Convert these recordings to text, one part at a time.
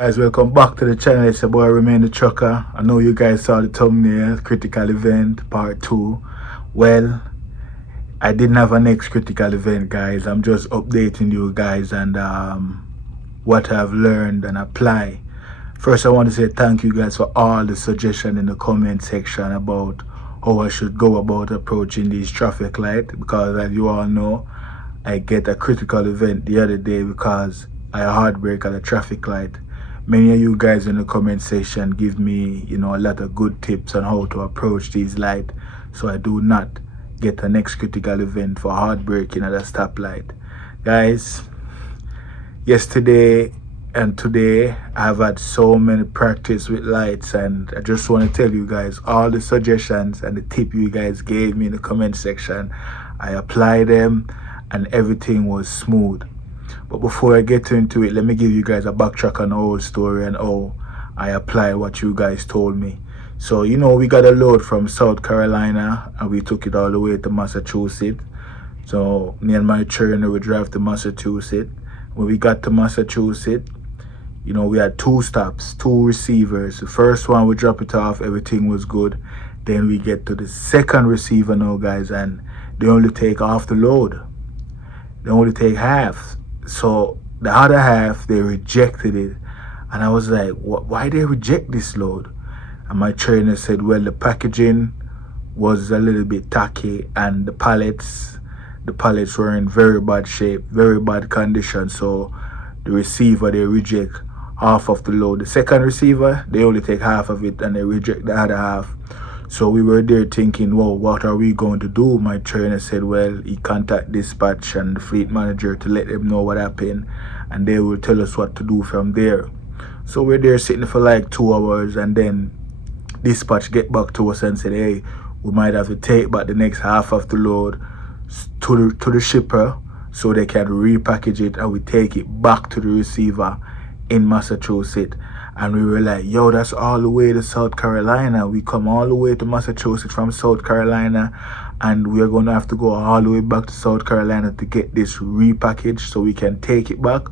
Guys, welcome back to the channel. It's your boy Remain the Trucker. I know you guys saw the thumbnail, critical event part 2. Well, I didn't have a next critical event, guys. I'm just updating you guys and what I've learned and apply. First, I want to say thank you guys for all the suggestions in the comment section about how I should go about approaching these traffic lights, because as you all know, I get a critical event the other day because I hard brake at a traffic light. Many of you guys in the comment section give me, a lot of good tips on how to approach these lights, so I do not get a next critical event for hard braking at a stoplight. Guys, yesterday and today I've had so many practice with lights, and I just want to tell you guys all the suggestions and the tip you guys gave me in the comment section. I applied them and everything was smooth. But before I get into it, let me give you guys a backtrack on the whole story and how I applied what you guys told me. So, we got a load from South Carolina and we took it all the way to Massachusetts. So, me and my trainer, we drive to Massachusetts. When we got to Massachusetts, we had 2 stops, 2 receivers. The first one, we drop it off, everything was good. Then we get to the second receiver now, guys, and they only take half the load. They only take half. So the other half, they rejected it. And I was like, why they reject this load? And my trainer said, well, the packaging was a little bit tacky and the pallets were in very bad shape, very bad condition. So the receiver, they reject half of the load. The second receiver, they only take half of it and they reject the other half. So we were there thinking, well, what are we going to do? My trainer said, well, he contact dispatch and the fleet manager to let them know what happened, and they will tell us what to do from there. So we're there sitting for like 2 hours, and then dispatch get back to us and said, hey, we might have to take back the next half of the load to the shipper so they can repackage it, and we take it back to the receiver in Massachusetts. And we were like, yo, that's all the way to South Carolina. We come all the way to Massachusetts from South Carolina, and we are going to have to go all the way back to South Carolina to get this repackaged so we can take it back.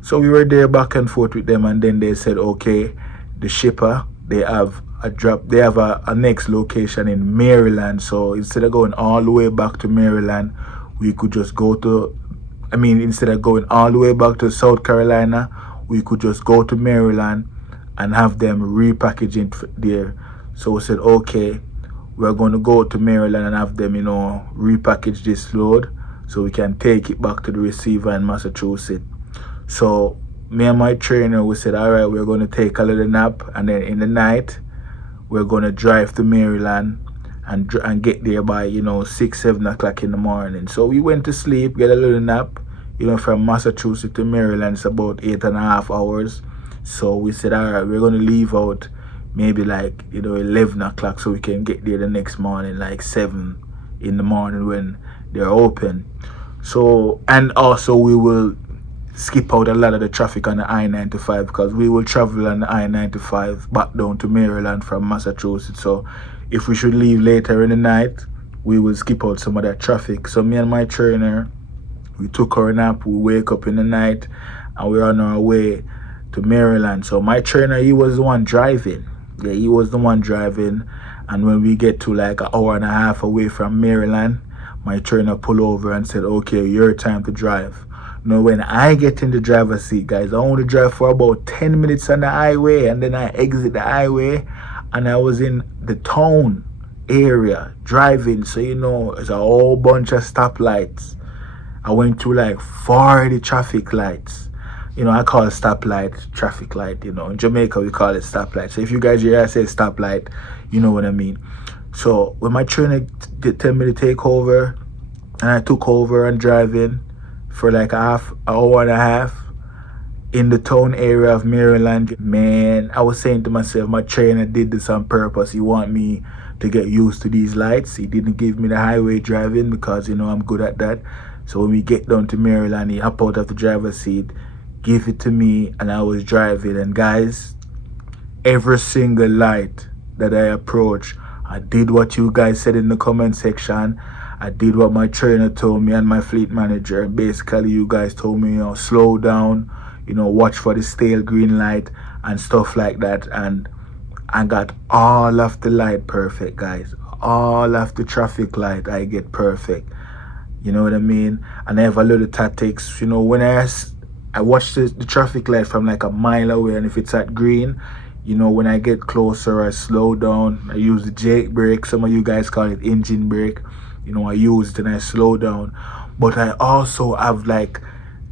So we were there back and forth with them, and then they said, okay, the shipper, they have a next location in Maryland. So instead of going all the way back to Maryland, we could just instead of going all the way back to South Carolina, we could just go to Maryland and have them repackage it there. So we said, okay, we're going to go to Maryland and have them, repackage this load so we can take it back to the receiver in Massachusetts. So me and my trainer, we said, all right, we're going to take a little nap, and then in the night, we're going to drive to Maryland and get there by, 6, 7 o'clock in the morning. So we went to sleep, get a little nap. From Massachusetts to Maryland, it's about 8.5 hours. So we said, all right, we're going to leave out maybe 11 o'clock so we can get there the next morning, 7 in the morning when they're open. So, and also we will skip out a lot of the traffic on the I-95, because we will travel on the I-95 back down to Maryland from Massachusetts. So if we should leave later in the night, we will skip out some of that traffic. So me and my trainer, we took our nap, we wake up in the night, and we're on our way to Maryland. So my trainer, he was the one driving. Yeah, he was the one driving. And when we get to an hour and a half away from Maryland, my trainer pulled over and said, okay, your time to drive. Now, when I get in the driver's seat, guys, I only drive for about 10 minutes on the highway, and then I exit the highway, and I was in the town area driving. So, it's a whole bunch of stoplights. I went through 40 traffic lights. I call it stoplight, traffic light. In Jamaica, we call it stoplight. So if you guys hear I say stoplight, you know what I mean. So when my trainer tell me to take over, and I took over and driving for an hour and a half in the town area of Maryland, man, I was saying to myself, my trainer did this on purpose. He want me to get used to these lights. He didn't give me the highway driving because, I'm good at that. So when we get down to Maryland, he hop out of the driver's seat, give it to me, and I was driving. And guys, every single light that I approached, I did what you guys said in the comment section. I did what my trainer told me and my fleet manager. Basically, you guys told me, slow down, watch for the stale green light and stuff like that. And I got all of the light perfect, guys. All of the traffic light I get perfect. You know what I mean? And I have a little tactics. When I watch the traffic light from like a mile away, and if it's at green, when I get closer, I slow down. I use the Jake brake. Some of you guys call it engine brake. I use it and I slow down. But I also have like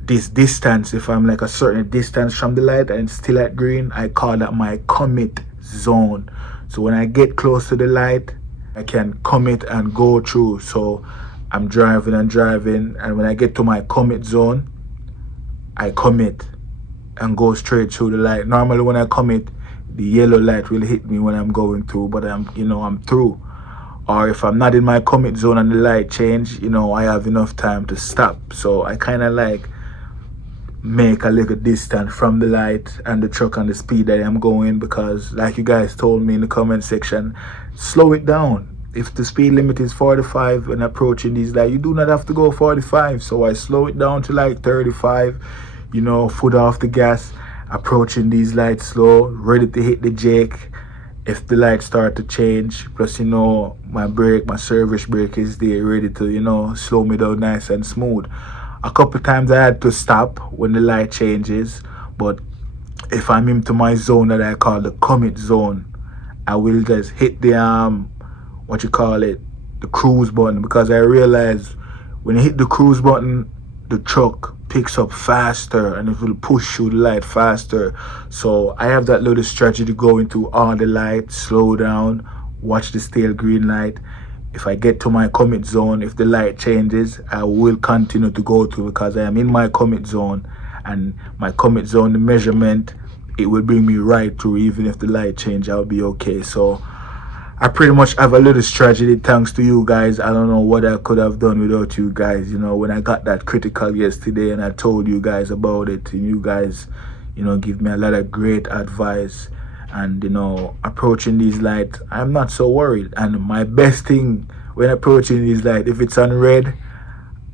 this distance. If I'm like a certain distance from the light and it's still at green, I call that my commit zone. So when I get close to the light, I can commit and go through. So I'm driving, and when I get to my commit zone, I commit and go straight through the light. Normally when I commit, the yellow light will hit me when I'm going through, but I'm through. Or if I'm not in my commit zone and the light change, I have enough time to stop. So I kind of like make a little distance from the light and the truck and the speed that I'm going, because like you guys told me in the comment section, slow it down. If the speed limit is 45 when approaching these lights, you do not have to go 45. So I slow it down to like 35, foot off the gas, approaching these lights slow, ready to hit the jake if the lights start to change. Plus, my service brake is there ready to, slow me down nice and smooth. A couple times I had to stop when the light changes, but if I'm into my zone that I call the commit zone, I will just hit the the cruise button, because I realize when you hit the cruise button, the truck picks up faster and it will push through the light faster. So I have that little strategy going through all the lights, slow down, watch the stale green light. If I get to my commit zone, if the light changes, I will continue to go through, because I am in my commit zone, and my commit zone, the measurement, it will bring me right through. Even if the light change, I'll be okay. So I pretty much have a little strategy thanks to you guys. I don't know what I could have done without you guys. When I got that critical yesterday and I told you guys about it, and you guys, give me a lot of great advice. And, approaching these lights, I'm not so worried. And my best thing when approaching these lights, if it's on red,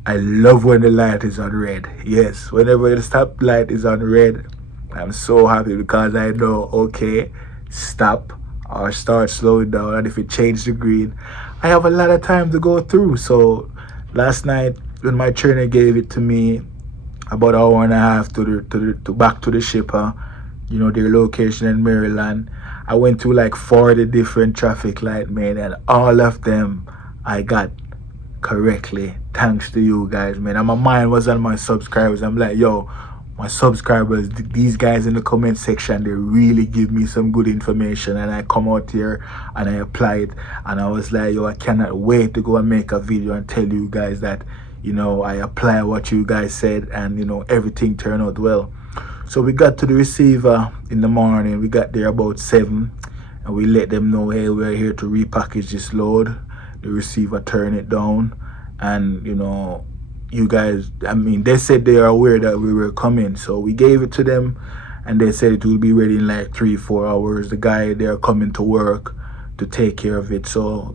I love when the light is on red. Yes, whenever the stop light is on red, I'm so happy, because I know, okay, stop or start slowing down. And if it changes to green, I have a lot of time to go through. So last night when my trainer gave it to me, about an hour and a half to back to the shipper, their location in Maryland, I went through like 40 different traffic light, man, and all of them I got correctly thanks to you guys, man. And my mind was on my subscribers. I'm like, yo, my subscribers, these guys in the comment section, they really give me some good information, and I come out here and I apply it, and I was like, yo, I cannot wait to go and make a video and tell you guys that I apply what you guys said, and everything turned out well. So we got to the receiver in the morning. We got there about 7, and we let them know, hey, we're here to repackage this load. The receiver turned it down, and you guys, they said they are aware that we were coming, so we gave it to them, and they said it will be ready in like 3-4 hours. The guy, they're coming to work to take care of it. So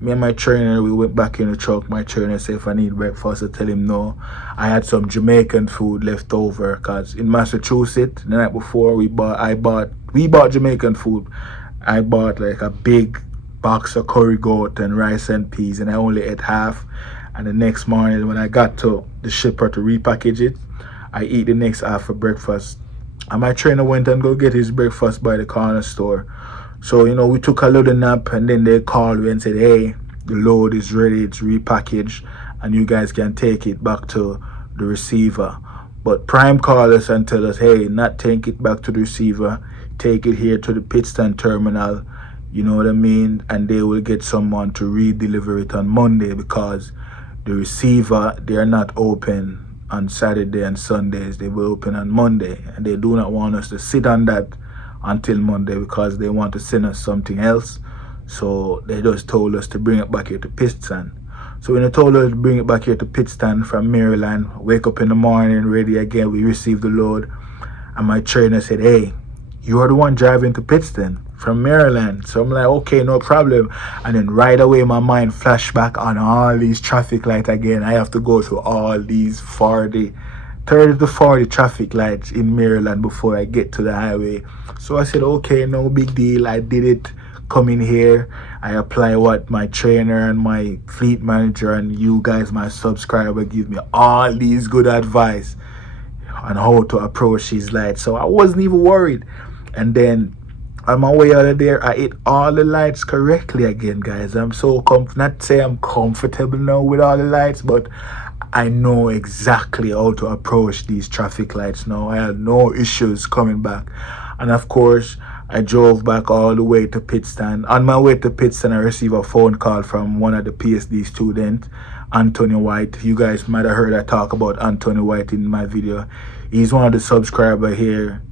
me and my trainer, we went back in the truck. My trainer said if I need breakfast, I tell him no. I had some Jamaican food left over, because in Massachusetts the night before we bought Jamaican food. I bought like a big box of curry goat and rice and peas, and I only ate half. And the next morning when I got to the shipper to repackage it, I eat the next half for breakfast. And my trainer went and go get his breakfast by the corner store. So, we took a little nap, and then they called me and said, hey, the load is ready, it's repackaged, and you guys can take it back to the receiver. But Prime called us and tell us, hey, not take it back to the receiver, take it here to the Pittston terminal, you know what I mean? And they will get someone to re-deliver it on Monday, because the receiver, they are not open on Saturday and Sundays. They will open on Monday, and they do not want us to sit on that until Monday, because they want to send us something else. So they just told us to bring it back here to Pittston. So when they told us to bring it back here to Pittston from Maryland, wake up in the morning, ready again, we received the load, and my trainer said, hey, you are the one driving to Pittston from Maryland. So I'm like, okay, no problem. And then right away my mind flashed back on all these traffic lights again. I have to go through all these 40 30 to 40 traffic lights in Maryland before I get to the highway. So I said, okay, no big deal. I did it. Come in here. I apply what my trainer and my fleet manager and you guys, my subscriber, give me all these good advice on how to approach these lights. So I wasn't even worried. And then on my way out of there, I hit all the lights correctly again, guys. I'm so not say I'm comfortable now with all the lights, but I know exactly how to approach these traffic lights now. I had no issues coming back. And of course, I drove back all the way to pit stand. On my way to pit stand, I received a phone call from one of the PSD students, Anthony White. You guys might have heard I talk about Anthony White in my video. He's one of the subscribers here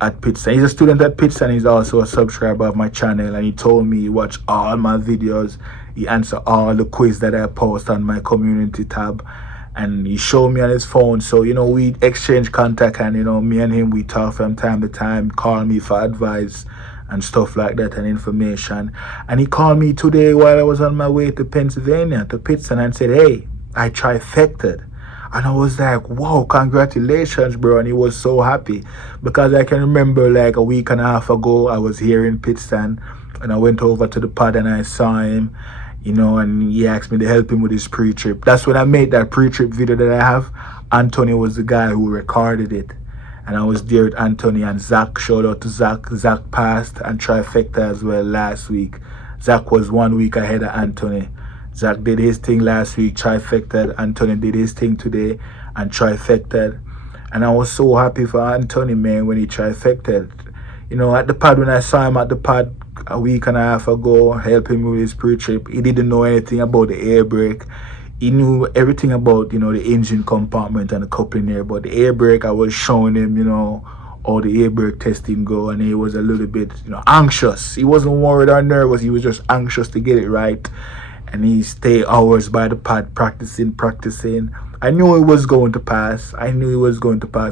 at Pittston. He's a student at Pittston. He's also a subscriber of my channel, and he told me he watched all my videos. He answered all the quiz that I post on my community tab, and he showed me on his phone. So we exchange contact, and me and him, we talk from time to time, call me for advice and stuff like that and information. And he called me today while I was on my way to Pennsylvania to Pittston and said, hey, I trifected. And I was like, wow, congratulations, bro. And he was so happy because I can remember like a week and a half ago, I was here in Pittston and I went over to the pod and I saw him, and he asked me to help him with his pre-trip. That's when I made that pre-trip video that I have. Anthony was the guy who recorded it. And I was there with Anthony and Zach. Shout out to Zach. Zach passed and trifecta as well last week. Zach was 1 week ahead of Anthony. Zach did his thing last week, trifected. Anthony did his thing today and trifected. And I was so happy for Anthony, man, when he trifected. At the pod, when I saw him at the pod a week and a half ago, helping him with his pre-trip, he didn't know anything about the air brake. He knew everything about, the engine compartment and the coupling air. But the air brake, I was showing him, how the air brake testing go. And he was a little bit, anxious. He wasn't worried or nervous. He was just anxious to get it right. And he stayed hours by the pad practicing. I knew he was going to pass.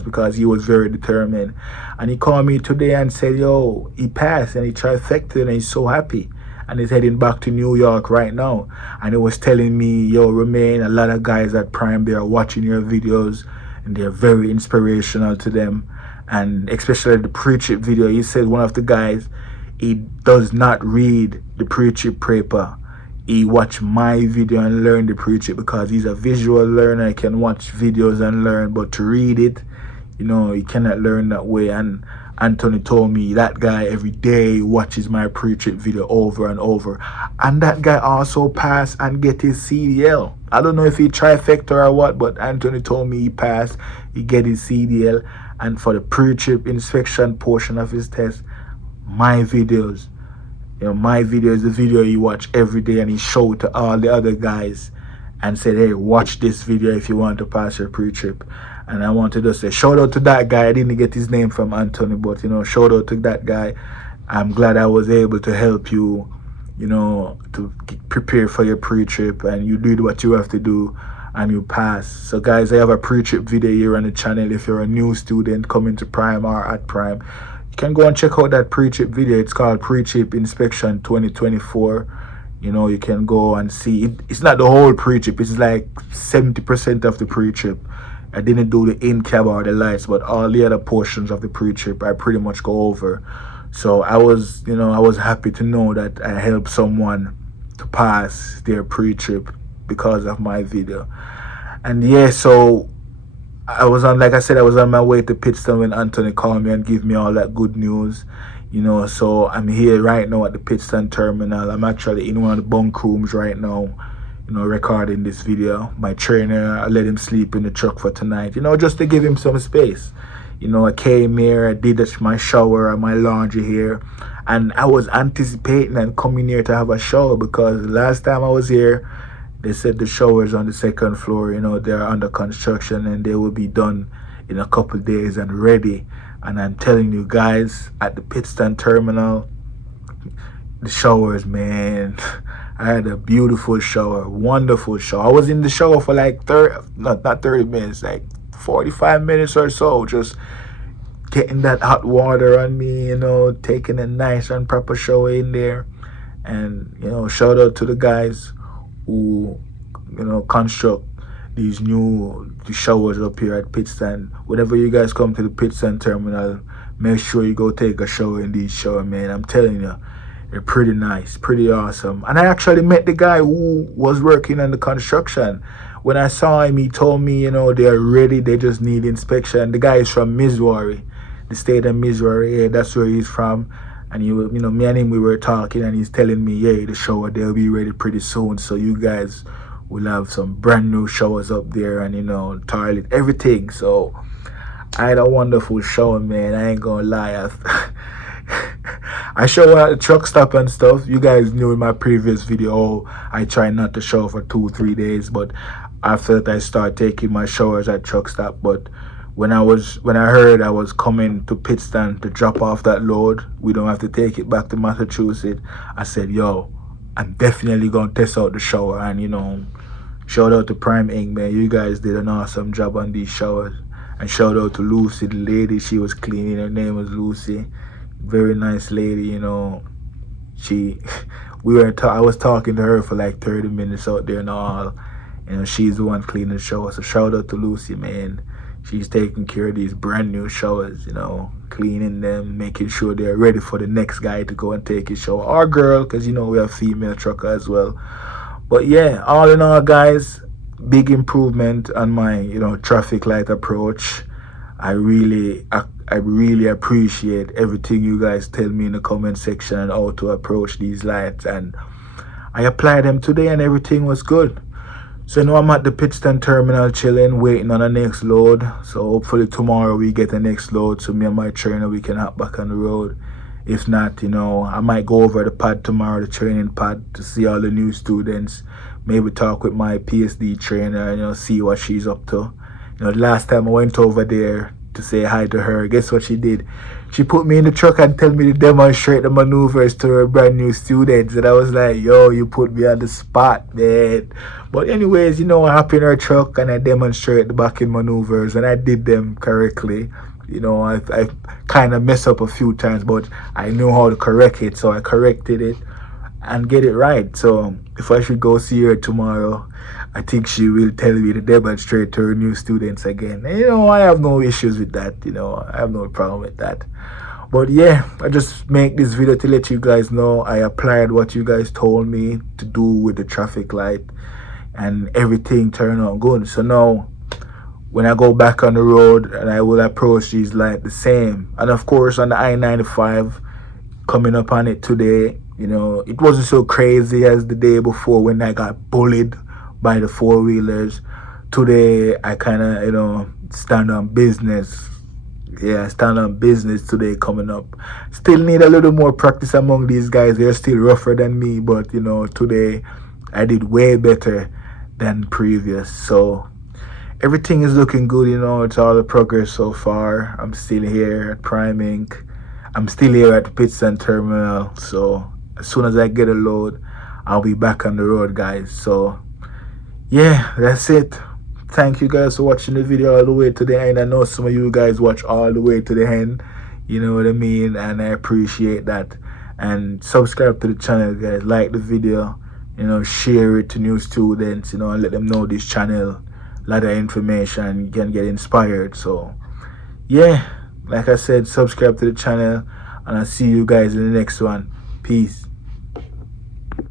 Because he was very determined. And he called me today and said, yo, he passed and he trifected and he's so happy. And he's heading back to New York right now. And he was telling me, yo, Romain, a lot of guys at Prime, they are watching your videos and they're very inspirational to them. And especially the pre-trip video, he said one of the guys, he does not read the pre-trip paper. He watch my video and learn the pre-trip because he's a visual learner. He can watch videos and learn, but to read it, he cannot learn that way. And Anthony told me that guy every day watches my pre-trip video over and over. And that guy also passed and get his CDL. I don't know if he trifecta or what, but Anthony told me he passed, he get his CDL. And for the pre-trip inspection portion of his test, my videos, my video is the video he watch every day, and he showed to all the other guys and said, hey, watch this video if you want to pass your pre-trip. And I wanted to say shout out to that guy. I didn't get his name from Anthony, but shout out to that guy. I'm glad I was able to help you, to prepare for your pre-trip, and you did what you have to do and you pass. So guys, I have a pre-trip video here on the channel. If you're a new student coming to Prime or at Prime, you can go and check out that pre-trip video. It's called Pre-Trip Inspection 2024. You can go and see it. It's not the whole pre-trip. It's like 70% of the pre-trip. I didn't do the in-cab or the lights, but all the other portions of the pre-trip I pretty much go over. So I was happy to know that I helped someone to pass their pre-trip because of my video. And yeah, so I was on my way to Pittston when Anthony called me and gave me all that good news. So I'm here right now at the Pittston terminal. I'm actually in one of the bunk rooms right now, recording this video. My trainer, I let him sleep in the truck for tonight, just to give him some space. I came here, I did my shower and my laundry here, and I was anticipating and coming here to have a shower because last time I was here, they said the showers on the second floor, they're under construction and they will be done in a couple days and ready. And I'm telling you guys, at the Pittston terminal, the showers, man, I had a beautiful shower, wonderful shower. I was in the shower for like 30 minutes, like 45 minutes or so, just getting that hot water on me, taking a nice and proper shower in there. And, shout out to the guys who, construct the showers up here at Pitstand. Whenever you guys come to the Pitstand terminal, make sure you go take a shower in these showers, man. I'm telling you, they're pretty nice, pretty awesome. And I actually met the guy who was working on the construction. When I saw him, he told me, they're ready, they just need inspection. The guy is from Missouri, the state of Missouri. Yeah, that's where he's from. And me and him, we were talking, and he's telling me, yeah, the shower, they'll be ready pretty soon. So you guys will have some brand new showers up there, and toilet, everything. So I had a wonderful shower, man. I ain't gonna lie. I shower at the truck stop and stuff. You guys knew in my previous video, I try not to shower for 2-3 days, but after that I start taking my showers at truck stop. But when I heard I was coming to Pitstand to drop off that load, we don't have to take it back to Massachusetts, I said, yo, I'm definitely gonna test out the shower. And shout out to Prime Inc, man. You guys did an awesome job on these showers. And shout out to Lucy, the lady, she was cleaning. Her name was Lucy. Very nice lady, I was talking to her for like 30 minutes out there and all. She's the one cleaning the shower. So shout out to Lucy, man. She's taking care of these brand new showers, cleaning them, making sure they're ready for the next guy to go and take his shower. Or girl, because we have female trucker as well. But yeah, all in all, guys, big improvement on my traffic light approach. I really appreciate everything you guys tell me in the comment section and how to approach these lights, and I applied them today and everything was good. So now I'm at the Pitstand terminal chilling, waiting on the next load. So hopefully tomorrow we get the next load, so me and my trainer, we can hop back on the road. If not, I might go over the pad tomorrow, the training pad, to see all the new students. Maybe talk with my PSD trainer and see what she's up to. The last time I went over there to say hi to her, guess what she did? She put me in the truck and tell me to demonstrate the maneuvers to her brand new students. And I was like, yo, you put me on the spot, man. But anyways, I hop in her truck and I demonstrate the backing maneuvers, and I did them correctly. I kind of messed up a few times, but I knew how to correct it. So I corrected it and get it right. So if I should go see her tomorrow, I think she will tell me to demonstrate to her new students again. And, I have no issues with that. I have no problem with that. But yeah, I just make this video to let you guys know I applied what you guys told me to do with the traffic light, and everything turned out good. So now when I go back on the road, and I will approach these lights the same. And of course on the I-95, coming up on it today, it wasn't so crazy as the day before when I got bullied by the four-wheelers. Today I kind of stand on business. Yeah, stand on business today coming up. Still need a little more practice among these guys. They're still rougher than me, but today I did way better than previous. So everything is looking good. It's all the progress so far. I'm still here at Prime Inc. I'm still here at the Pitstand terminal. So as soon as I get a load, I'll be back on the road, guys. So yeah, that's it. Thank you guys for watching the video all the way to the end. I know some of you guys watch all the way to the end, you know what I mean, and I appreciate that. And subscribe to the channel, guys. Like the video, share it to new students, and let them know this channel, a lot of information, you can get inspired. So yeah, like I said, subscribe to the channel, and I'll see you guys in the next one. Peace.